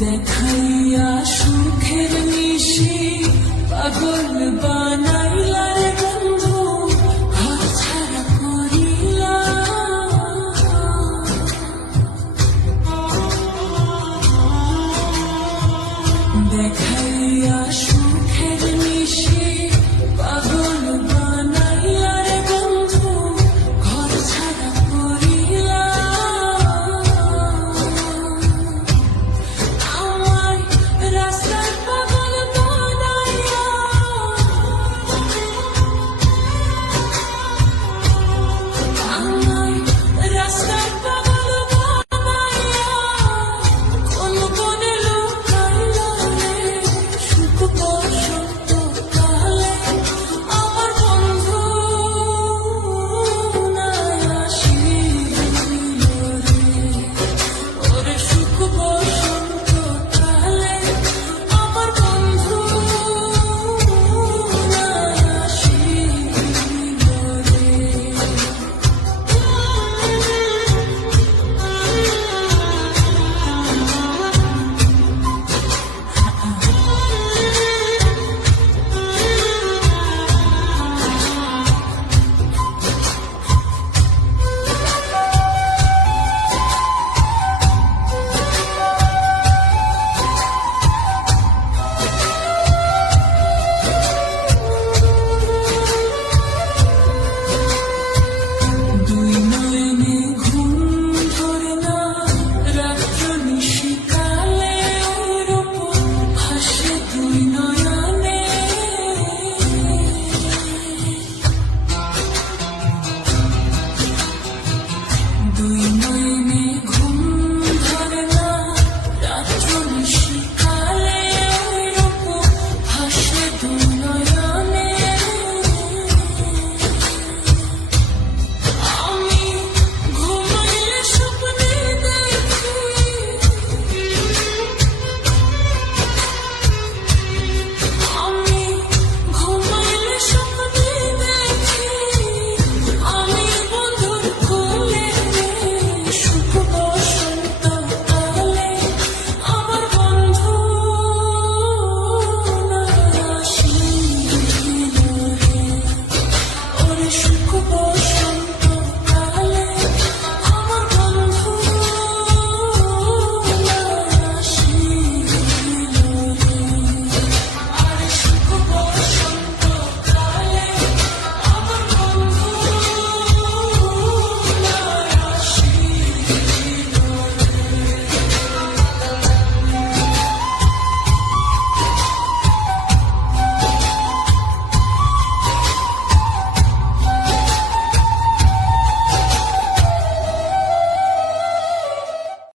দেখাইয়া সুখের নিশি পাগল বানাইলা রে বন্ধু, ঘর ছাড়া করিলা। দেখাইয়া সুখের নিশি পাগল বানাইলা রে বন্ধু, ঘর ছাড়া করিলা। রাস্তার পাগল বানাইয়া, আমায় রাস্তার পাগল বানাইয়া, কোন কোণে লুকাইলা রে সুখ বসন্ত কালে। আমার বন্ধু নাই আসিল রে, ওরে সুখ বসন্ত কালে। আমার বন্ধু নাই আসিল রে। দুই নয়নে ঘুম ধরে না, রাত্র নিশিকালে ওর উপর ভাসে দুই নয়নে। দুই